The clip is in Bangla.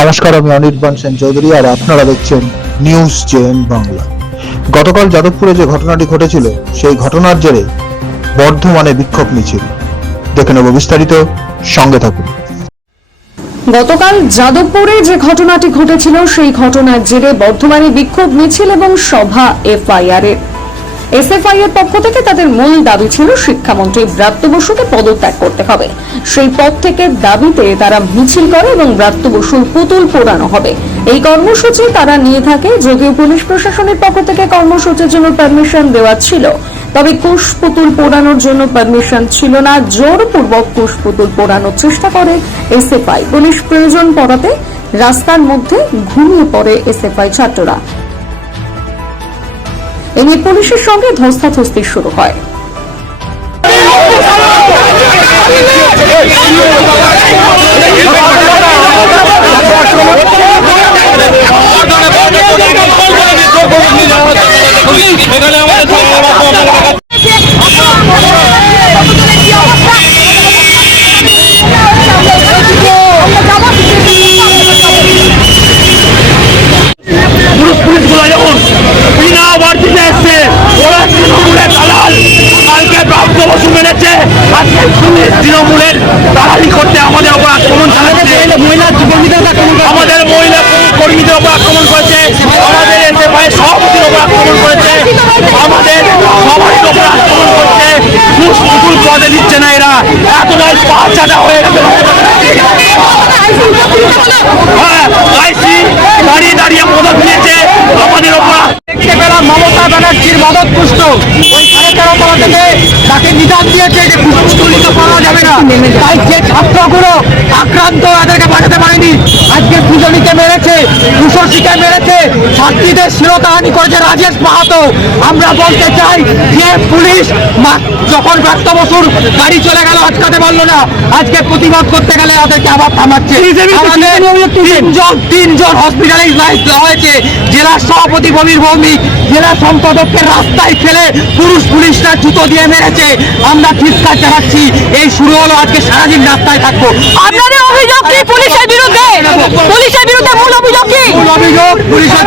নমস্কার, আমি অনির্বাণ সেন চৌধুরী আর আপনারা দেখছেন নিউজ জেএন বাংলা। গতকাল যাদবপুরে যে ঘটনাটি ঘটেছিল সেই ঘটনার জেরে বর্ধমানে বিক্ষোভ মিছিল। দেখে নেব বিস্তারিত, সঙ্গে থাকুন। গতকাল যাদবপুরে যে ঘটনাটি ঘটেছিল সেই ঘটনার জেরে বর্ধমানে বিক্ষোভ মিছিল এবং সভা এসএফআই এর পক্ষ থেকে তাদের মূল দাবি ছিল শিক্ষামন্ত্রী ব্রাত্য বসুকে পদত্যাগ করতে হবে। সেই পদ থেকে দাবিতে তারা মিছিল করে এবং ব্রাত্য বসুর পুতুল পোড়ানো হবে এই কর্মসূচি তারা নিয়ে থাকে। যদিও পুলিশ প্রশাসনের পক্ষ থেকে কর্মসূচির জন্য পারমিশন দেওয়া ছিল, তবে কুশ পুতুল পোড়ানোর জন্য পারমিশন ছিল না। জোরপূর্বক কুশ পুতুল পোড়ানোর চেষ্টা করে এসএফআই। পুলিশ প্রয়োজন পড়াতে রাস্তার মধ্যে ঘুমিয়ে পড়ে এসএফআই ছাত্ররা। এ নিয়ে পুলিশের সঙ্গে ধস্তাধস্তি শুরু হয়। তৃণমূলের দালালি করতে আমাদের উপর আক্রমণ চালাচ্ছে, আমাদের মহিলা কর্মীদের উপর আক্রমণ করেছে, আমাদের এসএফআই সভাপতির উপর আক্রমণ করেছে, আমাদের সবার উপর আক্রমণ করছে। পুতুল পদে দিচ্ছে না এরা, এতটাই বাচ্চাটা হয়ে গেছে। আইসি দাঁড়িয়ে দাঁড়িয়ে মদত নিয়েছে আমাদের উপর। দেখতে পেলাম মমতা ব্যানার্জির মদত পুষ্ট ওই 13.5 তলা থেকে তাকে নিদান দিয়েছে যে পুতুলিত করা যাবে না। তাই যে ছাত্রগুলো আক্রান্ত এদেরকে বাঁচাতে পারেনি, আজকে পুজলিকে মেরেছে, কুশশীকে মেরেছে, ছাত্রীদের শিরোতাহানি করেছে রাজেশ মাহাতো। আমরা বলতে চাই যে পুলিশ যখন ব্রাত্য বসুর গাড়ি চলে গেল আটকাতে পারলো না, আজকে প্রতিবাদ করতে গেলে তাদেরকে আবার থামাচ্ছে। তিনজন হসপিটালাইজ হয়েছে, জেলার সভাপতি বমির ভৌমিক, জেলা সম্পাদককে রাস্তায় ফেলে পুলিশরা জুতো দিয়ে মেরেছে। আমরা চিৎকার জানাচ্ছি, এই শুরু হলো, আজকে সারাদিন রাস্তায় থাকবো। আপনাদের অভিযোগ কি পুলিশের বিরুদ্ধে? পুলিশের বিরুদ্ধে মূল অভিযোগ কি? মূল অভিযোগ পুলিশের